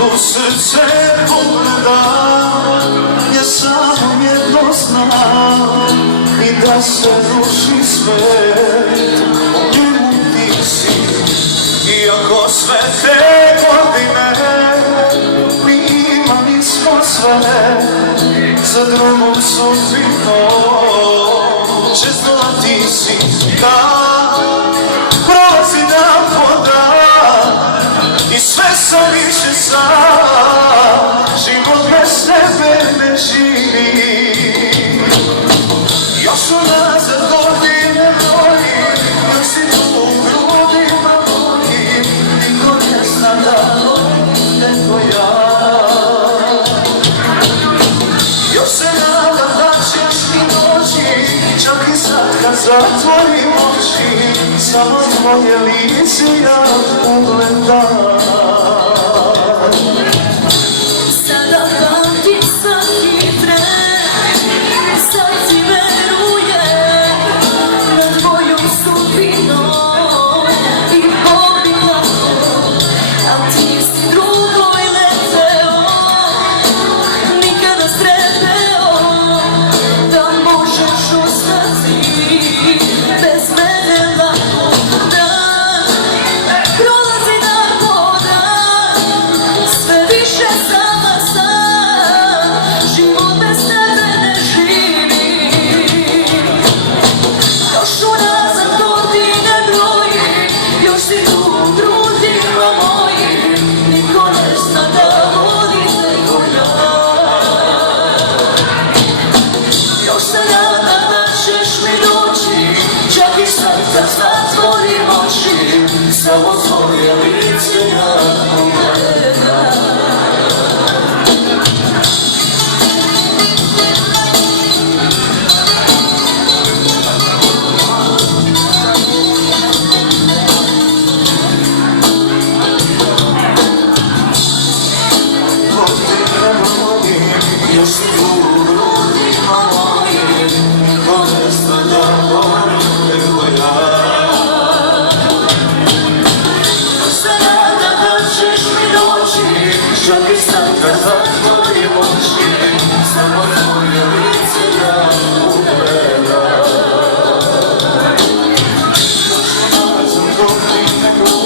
u srce pogledam, ja samo jedno znam, i da se ruši svet, u njemu ti si. Iako sve te godine mi imali smo sve, za drugom sudbinom čeznula ti si. Prolazi dan po dan i sve sam više sam, život bez tebe ne živi. Još unazad godine mojim, još si tu u grudima mojim, niko ne zna da nego ja. Još se nadam da ćeš mi doći, čak i sad kad zatvorim oči, samo tvoje lice ja ugledam.